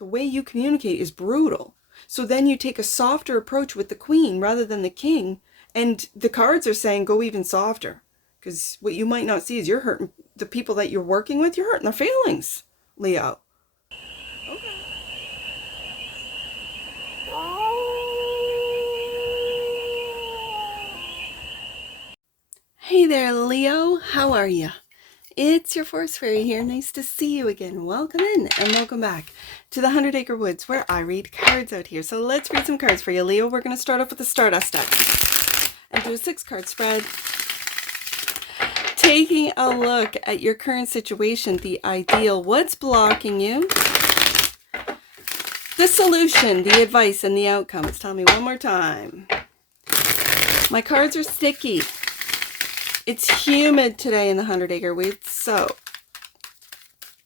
The way you communicate is brutal. So then you take a softer approach with the queen rather than the king. And the cards are saying go even softer. Because what you might not see is you're hurting the people that you're working with. You're hurting their feelings, Leo. Okay. Hey there, Leo. How are you? It's your Force Fairy here. Nice to see you again. Welcome in and welcome back to the 100 Acre Woods where I read cards out here. So let's read some cards for you, Leo. We're going to start off with the Stardust deck and do a 6-card spread. Taking a look at your current situation, the ideal, what's blocking you, the solution, the advice, and the outcomes. Tell me one more time. My cards are sticky. It's humid today in the 100 Acre Woods, so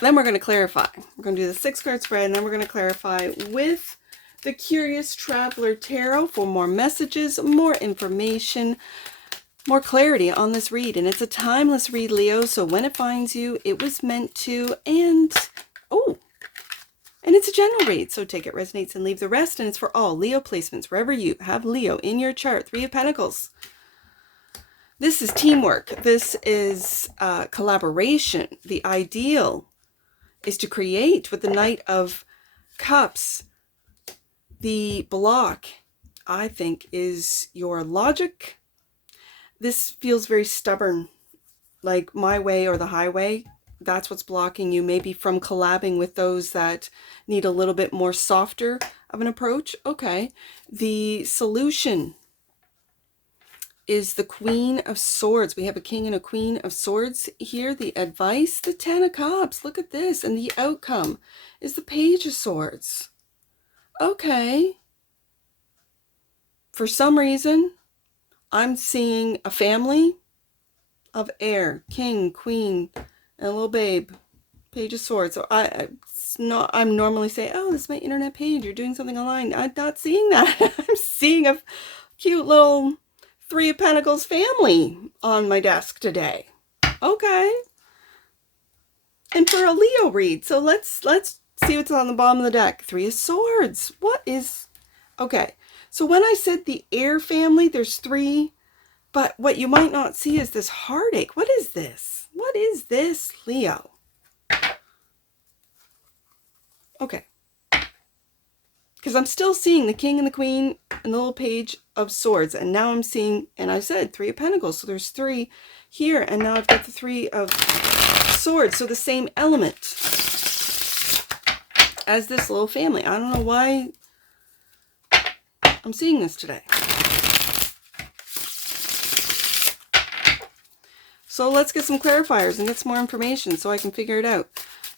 then we're going to clarify. We're going to do the 6-card spread, and then we're going to clarify with the Curious Traveler Tarot for more messages, more information, more clarity on this read. And it's a timeless read, Leo, so when it finds you, it was meant to. And it's a general read, so take it resonates and leave the rest. And it's for all Leo placements, wherever you have Leo in your chart. 3 of Pentacles. This is teamwork. This is collaboration. The ideal is to create with the Knight of Cups. The block, I think, is your logic. This feels very stubborn, like my way or the highway. That's what's blocking you, maybe from collabing with those that need a little bit more softer of an approach. Okay. The solution is the Queen of Swords. We have a King and a Queen of Swords here. The advice, the 10 of Cups. Look at this. And the outcome is the Page of Swords. Okay. For some reason, I'm seeing a family of air, king, queen, and a little babe, Page of Swords. So I'm normally saying, oh, this is my internet page. You're doing something online. I'm not seeing that. I'm seeing a cute little 3 of Pentacles family on my desk today. Okay. And for a Leo read. So let's see what's on the bottom of the deck. 3 of Swords. What is... Okay. So when I said the air family, there's 3, but what you might not see is this heartache. What is this? What is this, Leo? Okay. Because I'm still seeing the King and the Queen and the little Page of Swords. And now I'm seeing, and I said 3 of Pentacles. So there's 3 here. And now I've got the 3 of Swords. So the same element as this little family. I don't know why I'm seeing this today. So let's get some clarifiers and get some more information so I can figure it out.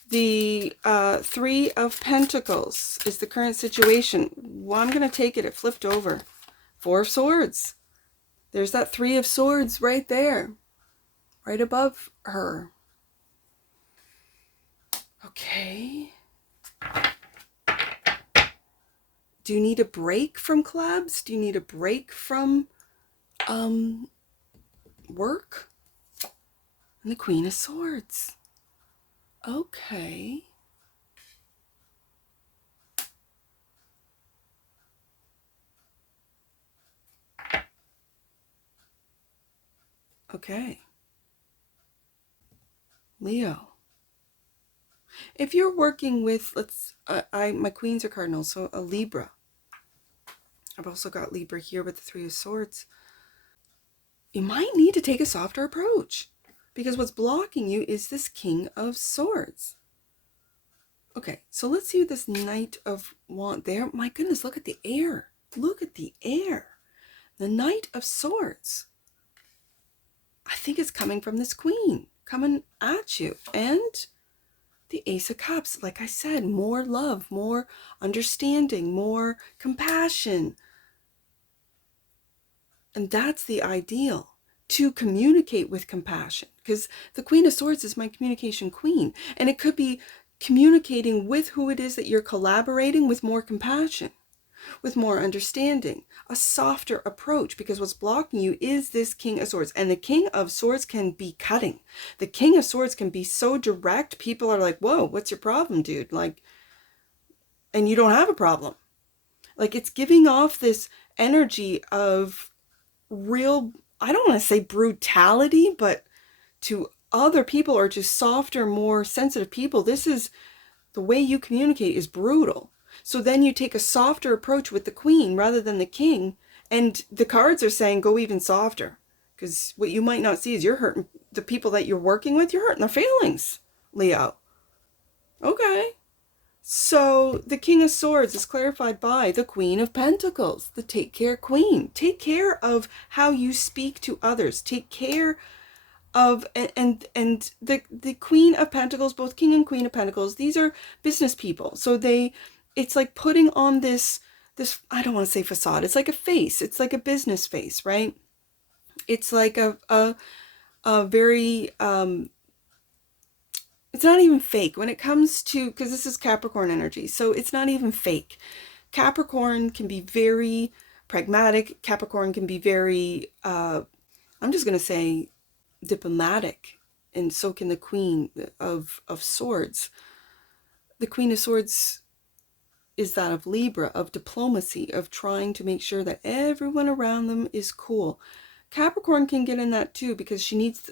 The 3 of Pentacles is the current situation. Well, I'm going to take it. It flipped over. 4 of Swords. There's that 3 of Swords right there. Right above her. Okay. Do you need a break from collabs? Do you need a break from work? And the Queen of Swords. Okay. Okay. Leo. If you're working with, my queens are cardinals, so a Libra. I've also got Libra here with the 3 of Swords. You might need to take a softer approach because what's blocking you is this King of Swords. Okay, so let's see what this Knight of Wands there. My goodness, look at the air. Look at the air. The Knight of Swords. I think it's coming from this Queen, coming at you. And the Ace of Cups, like I said, more love, more understanding, more compassion. And that's the ideal, to communicate with compassion. Because the Queen of Swords is my communication queen. And it could be communicating with who it is that you're collaborating with more compassion, with more understanding, a softer approach, because what's blocking you is this King of Swords. And the King of Swords can be cutting. The King of Swords can be so direct, people are like, whoa, what's your problem, dude? Like, and you don't have a problem. Like, it's giving off this energy of real, I don't want to say brutality, but to other people or to softer, more sensitive people, this is the way you communicate is brutal. So then you take a softer approach with the queen rather than the king. And the cards are saying go even softer. Because what you might not see is you're hurting the people that you're working with, you're hurting their feelings, Leo. Okay. So the King of Swords is clarified by the Queen of Pentacles, the take care queen. Take care of how you speak to others. Take care of, and the Queen of Pentacles, both King and Queen of Pentacles, these are business people. So it's like putting on this, I don't want to say facade. It's like a face. It's like a business face, right? It's like a very, it's not even fake when it comes to, because this is Capricorn energy, so it's not even fake. Capricorn can be very pragmatic. Capricorn can be very, I'm just going to say diplomatic, and so can the Queen of Swords. The Queen of Swords is that of Libra, of diplomacy, of trying to make sure that everyone around them is cool. Capricorn can get in that too, because she needs,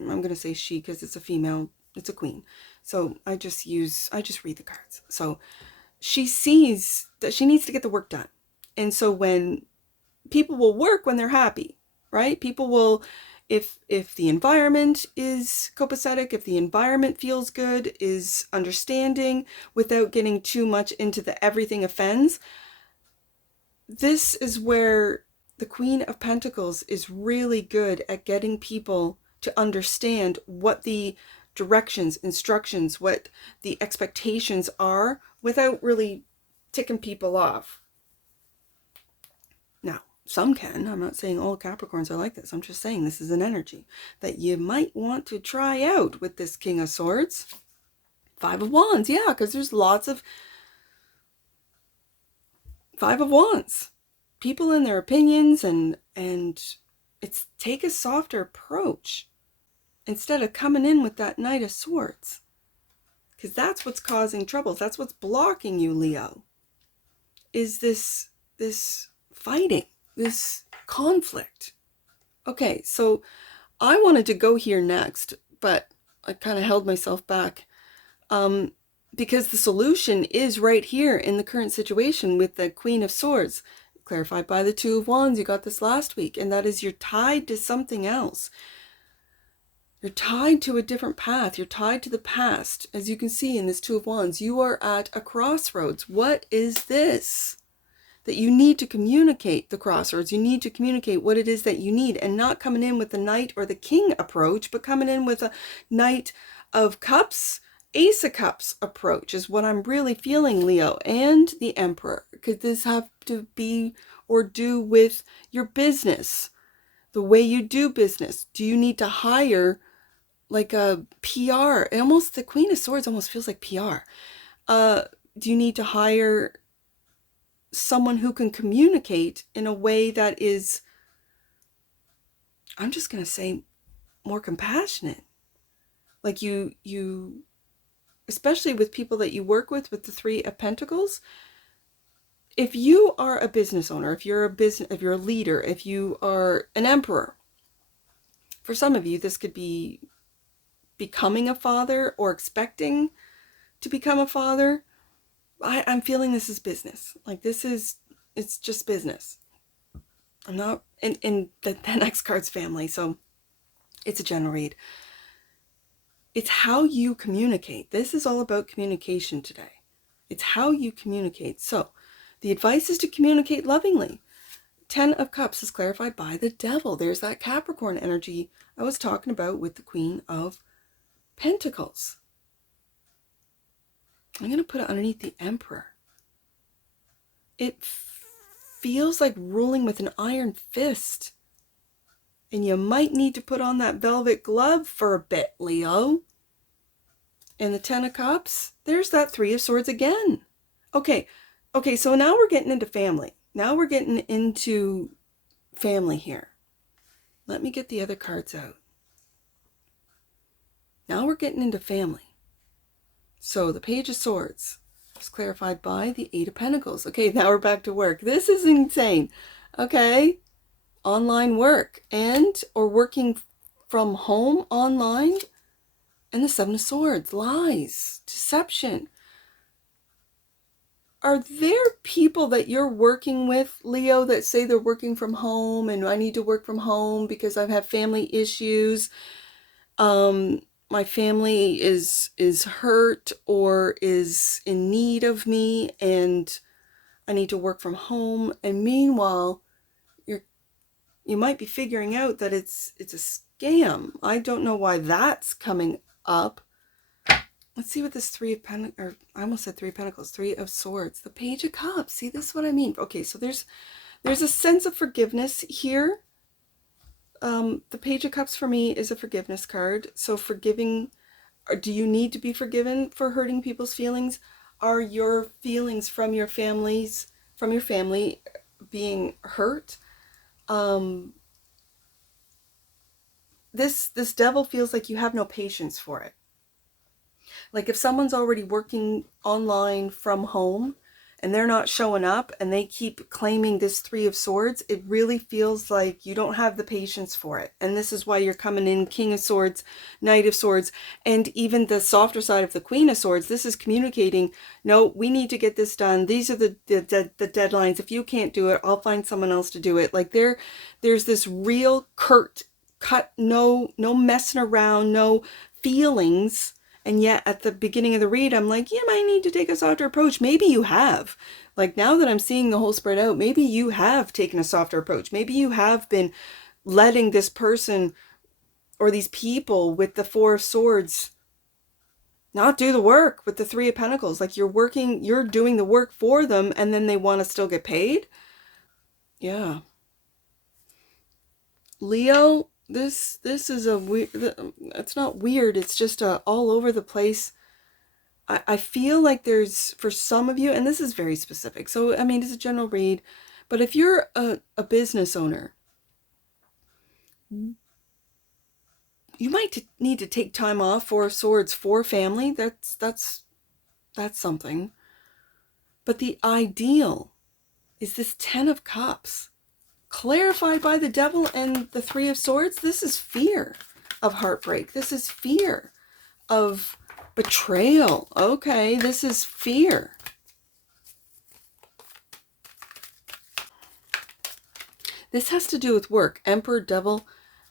I'm going to say she because it's a female, it's a queen. So I just read the cards. So she sees that she needs to get the work done. And so when people will work when they're happy, right? People will, if the environment is copacetic, if the environment feels good, is understanding without getting too much into the everything offends, this is where the Queen of Pentacles is really good at getting people to understand what the directions, instructions, what the expectations are without really ticking people off. Now, some can. I'm not saying all Capricorns are like this. I'm just saying this is an energy that you might want to try out with this King of Swords. Five of Wands, yeah, because there's lots of Five of Wands. People and their opinions, and it's take a softer approach instead of coming in with that Knight of Swords, because that's what's causing troubles. That's what's blocking you, Leo, is this fighting, this conflict. Okay, so I wanted to go here next, but I kind of held myself back because the solution is right here in the current situation with the Queen of Swords, clarified by the Two of Wands. You got this last week, and that is you're tied to something else. You're tied to a different path. You're tied to the past. As you can see in this Two of Wands, you are at a crossroads. What is this? That you need to communicate the crossroads. You need to communicate what it is that you need, and not coming in with the Knight or the King approach, but coming in with a Knight of Cups, Ace of Cups approach is what I'm really feeling, Leo, and the Emperor. Could this have to be or do with your business, the way you do business? Do you need to hire like a PR? The Queen of Swords almost feels like PR. Do you need to hire someone who can communicate in a way that is, I'm just going to say, more compassionate? Like you, especially with people that you work with the Three of Pentacles. If you are a business owner, if you're a leader, if you are an emperor, for some of you, this could be becoming a father or expecting to become a father. I'm feeling this is business. Like it's just business. I'm not, and the next card's family, so it's a general read. It's how you communicate. This is all about communication today. It's how you communicate. So the advice is to communicate lovingly. Ten of Cups is clarified by the Devil. There's that Capricorn energy I was talking about with the Queen of Pentacles. I'm going to put it underneath the Emperor. It feels like ruling with an iron fist. And you might need to put on that velvet glove for a bit, Leo. And the Ten of Cups, there's that Three of Swords again. Okay, so now we're getting into family. Now we're getting into family here. Let me get the other cards out. Now we're getting into family. So the Page of Swords. Cups clarified by the Eight of Pentacles. Okay, now we're back to work. This is insane. Okay, online work or working from home online. And the Seven of Swords, lies, deception. Are there people that you're working with, Leo, that say they're working from home and I need to work from home because I've had family issues? My family is hurt or is in need of me and I need to work from home. And meanwhile, you might be figuring out that it's a scam. I don't know why that's coming up. Let's see what this Three of Pentacles, or I almost said Three of Pentacles, Three of Swords, the Page of Cups. See, this is what I mean. Okay, so there's a sense of forgiveness here. The Page of Cups for me is a forgiveness card. So forgiving, do you need to be forgiven for hurting people's feelings? Are your feelings from your family being hurt? This devil feels like you have no patience for it. Like if someone's already working online from home and they're not showing up and they keep claiming this Three of Swords, it really feels like you don't have the patience for it. And this is why you're coming in King of Swords, Knight of Swords, and even the softer side of the Queen of Swords. This is communicating, no, we need to get this done. These are the deadlines. If you can't do it, I'll find someone else to do it. Like there's this real cut, no messing around, no feelings. And yet at the beginning of the read, I'm like, you might need to take a softer approach. Maybe you have. Like now that I'm seeing the whole spread out, maybe you have taken a softer approach. Maybe you have been letting this person or these people with the Four of Swords not do the work with the Three of Pentacles. Like you're doing the work for them and then they want to still get paid. Yeah. Leo, this is a weird, it's not weird, it's just all over the place. I feel like there's, for some of you, and this is very specific, so I mean it's a general read, but if you're a business owner, you might need to take time off. Four of Swords for family, that's something. But the ideal is this Ten of Cups. Clarified by the Devil and the Three of Swords. This is fear of heartbreak. This is fear of betrayal. Okay, this is fear. This has to do with work. Emperor, Devil,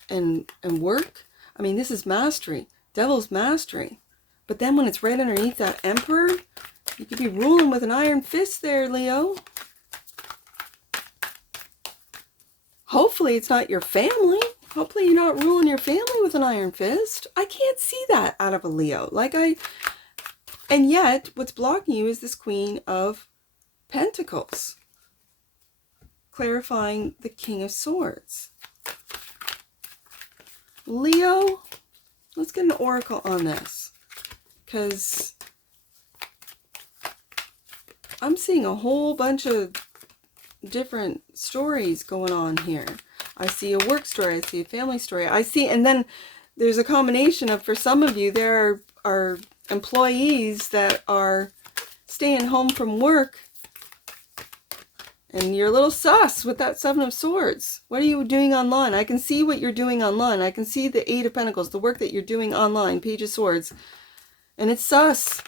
and work. I mean, this is mastery. Devil's mastery. But then when it's right underneath that Emperor, you could be ruling with an iron fist there, Leo. Hopefully it's not your family. Hopefully you're not ruling your family with an iron fist. I can't see that out of a Leo. And yet what's blocking you is this Queen of Pentacles. Clarifying the King of Swords. Leo, let's get an oracle on this. Because I'm seeing a whole bunch of different stories going on here. I see a work story, I see a family story, I see, and then there's a combination of, for some of you, there are employees that are staying home from work and you're a little sus with that Seven of Swords. What are you doing online? I can see what you're doing online. I can see the Eight of Pentacles, the work that you're doing online, Page of Swords, and it's sus.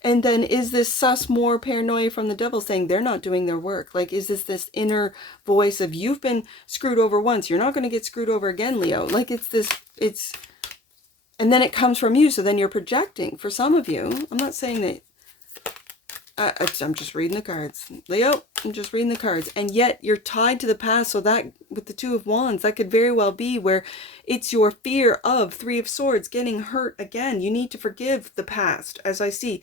And then is this sus more paranoia from the Devil saying they're not doing their work? Like, is this inner voice of, you've been screwed over once, you're not going to get screwed over again, Leo? Like and then it comes from you, so then you're projecting. For some of you, I'm not saying that, I'm just reading the cards. Leo, I'm just reading the cards. And yet you're tied to the past, so that, with the Two of Wands, that could very well be where it's your fear of Three of Swords getting hurt again. You need to forgive the past, as I see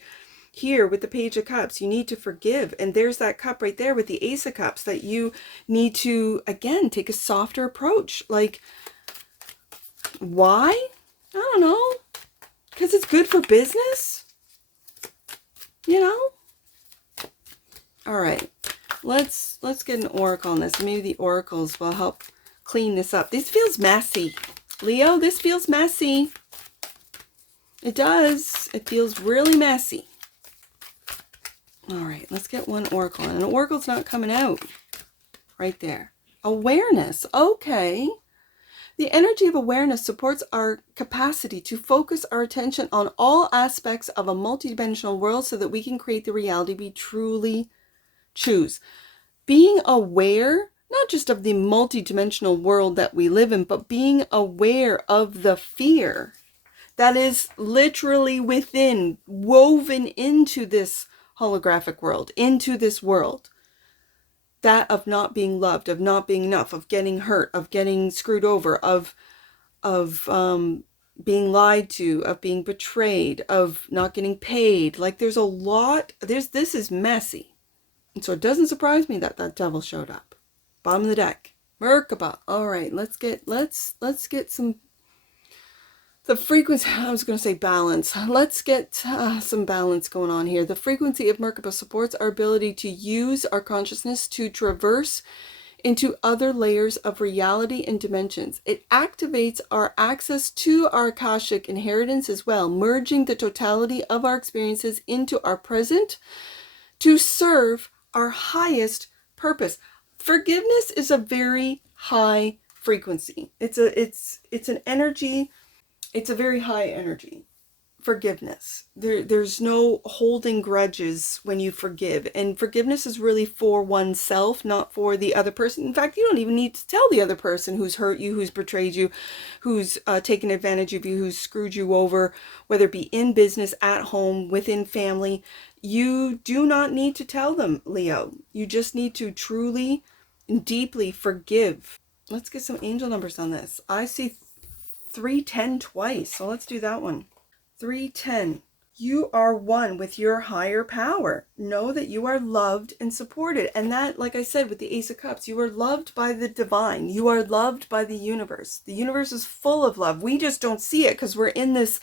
here with the Page of Cups. You need to forgive, and there's that cup right there with the Ace of Cups, that you need to again take a softer approach. Like, why? I don't know, because it's good for business, you know. All right, let's get an oracle on this. Maybe the oracles will help clean this up. This feels messy, Leo. This feels messy. It does. It feels really messy. All right, let's get one oracle. And an oracle's not coming out. Right there. Awareness. Okay. The energy of awareness supports our capacity to focus our attention on all aspects of a multidimensional world so that we can create the reality we truly choose. Being aware, not just of the multidimensional world that we live in, but being aware of the fear that is literally within, woven into this holographic world, into this world. That of not being loved, of not being enough, of getting hurt, of getting screwed over, of being lied to, of being betrayed, of not getting paid. Like there's a lot, this is messy. And so it doesn't surprise me that that devil showed up. Bottom of the deck. Merkaba. All right, let's get some, the frequency, I was going to say balance. Let's get some balance going on here. The frequency of Merkaba supports our ability to use our consciousness to traverse into other layers of reality and dimensions. It activates our access to our Akashic inheritance as well, merging the totality of our experiences into our present to serve our highest purpose. Forgiveness is a very high frequency. It's an energy. It's a very high energy. Forgiveness. There's no holding grudges when you forgive. And forgiveness is really for oneself, not for the other person. In fact, you don't even need to tell the other person who's hurt you, who's betrayed you, who's taken advantage of you, who's screwed you over, whether it be in business, at home, within family. You do not need to tell them, Leo. You just need to truly and deeply forgive. Let's get some angel numbers on this. I see 310 twice, so let's do that one. 310. You are one with your higher power. Know that you are loved and supported. And that, like I said, with the Ace of Cups, you are loved by the divine. You are loved by the universe. The universe is full of love. We just don't see it because we're in this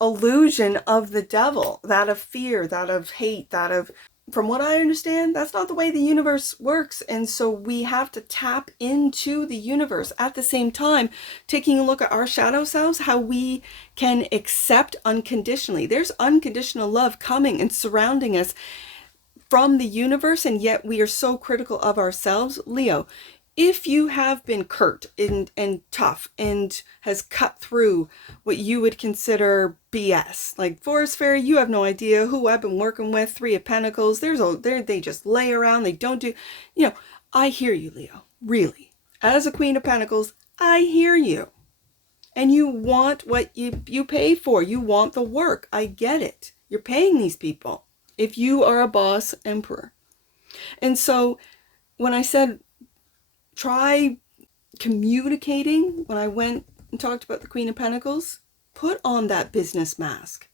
illusion of the devil, that of fear, that of hate, that of, from what I understand, that's not the way the universe works. And so we have to tap into the universe at the same time, taking a look at our shadow selves, how we can accept unconditionally. There's unconditional love coming and surrounding us from the universe, and yet we are so critical of ourselves. Leo, if you have been curt and tough and has cut through what you would consider BS, like Forest Fairy, you have no idea who I've been working with, Three of Pentacles, they just lay around, they don't do, I hear you, Leo, really. As a Queen of Pentacles, I hear you. And you want what you pay for. You want the work. I get it. You're paying these people if you are a boss emperor. And so when I said, try communicating, when I went and talked about the Queen of Pentacles, put on that business mask.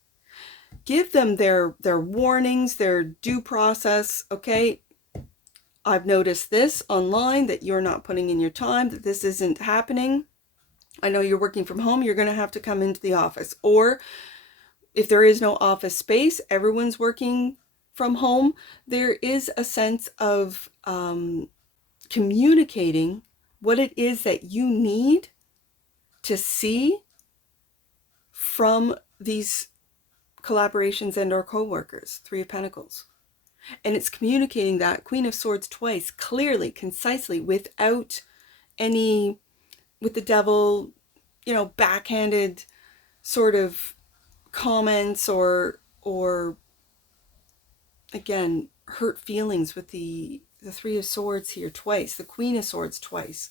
Give them their warnings, their due process, okay? I've noticed this online, that you're not putting in your time, that this isn't happening. I know you're working from home, you're going to have to come into the office. Or if there is no office space, everyone's working from home, there is a sense of communicating what it is that you need to see from these collaborations and or co-workers, Three of Pentacles. And it's communicating that Queen of Swords twice, clearly, concisely, without any, with the devil, backhanded sort of comments or again, hurt feelings with the Three of Swords here twice, the Queen of Swords twice.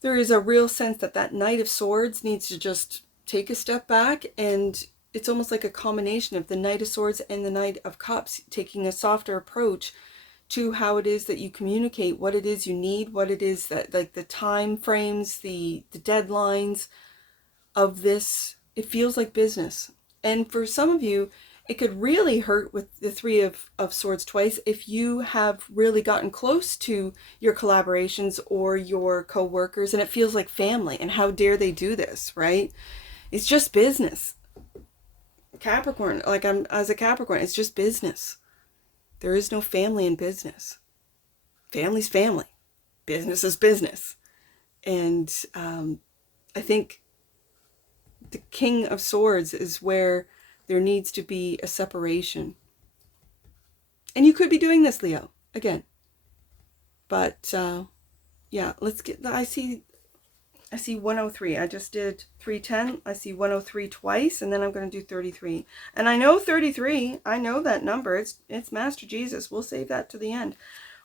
There is a real sense that Knight of Swords needs to just take a step back, and it's almost like a combination of the Knight of Swords and the Knight of Cups, taking a softer approach to how it is that you communicate, what it is you need, what it is that, like the time frames, the deadlines of this. It feels like business. And for some of you, it could really hurt with the Three of Swords twice if you have really gotten close to your collaborations or your co-workers and it feels like family, and how dare they do this, right? It's just business. Capricorn, as a Capricorn, it's just business. There is no family in business. Family's family. Business is business. And I think the King of Swords is where there needs to be a separation. And you could be doing this, Leo, again. But, yeah, let's get, I see 103. I just did 310. I see 103 twice, and then I'm going to do 33. And I know 33. I know that number. It's Master Jesus. We'll save that to the end.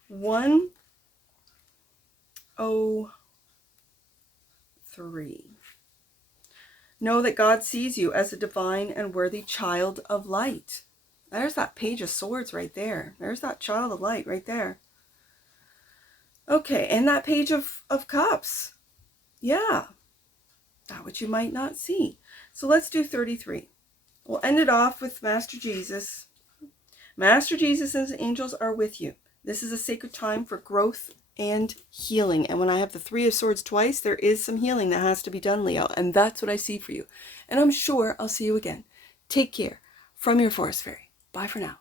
103. Know that God sees you as a divine and worthy child of light. There's that Page of Swords right there. There's that child of light right there. Okay, and that Page of Cups. Yeah, that which you might not see. So let's do 33. We'll end it off with Master Jesus. Master Jesus and his angels are with you. This is a sacred time for growth and healing. And when I have the Three of Swords twice, there is some healing that has to be done, Leo. And that's what I see for you. And I'm sure I'll see you again. Take care. From your Forest Fairy. Bye for now.